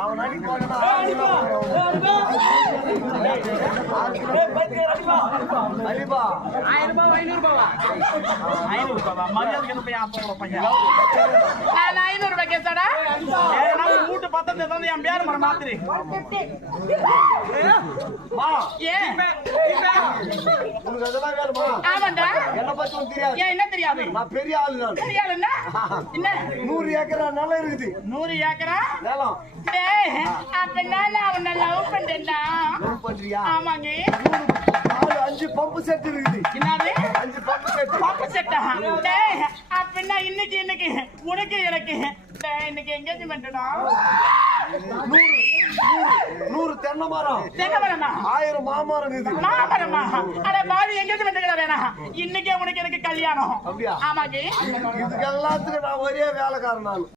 அவன் அடிப்பான் அலிபா 1000 ரூபாய் 500 ரூபாய் மரியாதை பையன் 500 ரூபாய் கேட்டாடா வீட்டு பத்தத்தை தான் என் பேர் மரம் மாத்திரி உனக்கு அதெல்லாம் வேணுமா? ஆமாண்டா. என்ன பத்தி உனக்கு தெரியாது? ஏன் என்ன தெரியாது? நான் பெரிய ஆளு நான். பெரிய ஆளுன்னா என்ன? 100 ஏக்கரா நிலம் இருக்குது. 100 ஏக்கரா நிலம். டேய் அப்ப நான் அவனை லவ் பண்றேன்டா. லவ் பண்றியா? ஆமாங்க. 5 பம்பு செட் இருக்குது. என்னது? 5 பம்பு செட். பம்பு செட்டா? டேய் அப்ப நான் இன்னைக்கு உனக்கு எனக்கு டேய் இன்னைக்கு எங்கேஜ்மென்ட்டடா. 100 தென்னை மரம். தென்னை மரமா? 1000 மாமரம் இருக்குது. மாமரமா? அட பாவி எங்கேஜ்மென்ட் வேணா. இன்னைக்கே உனக்கு எனக்கு கல்யாணம். அப்படியா? ஆமாங்க. இதுக்கு எல்லாத்துக்கும் நான் ஒரே வேலைக்காரன் நான்.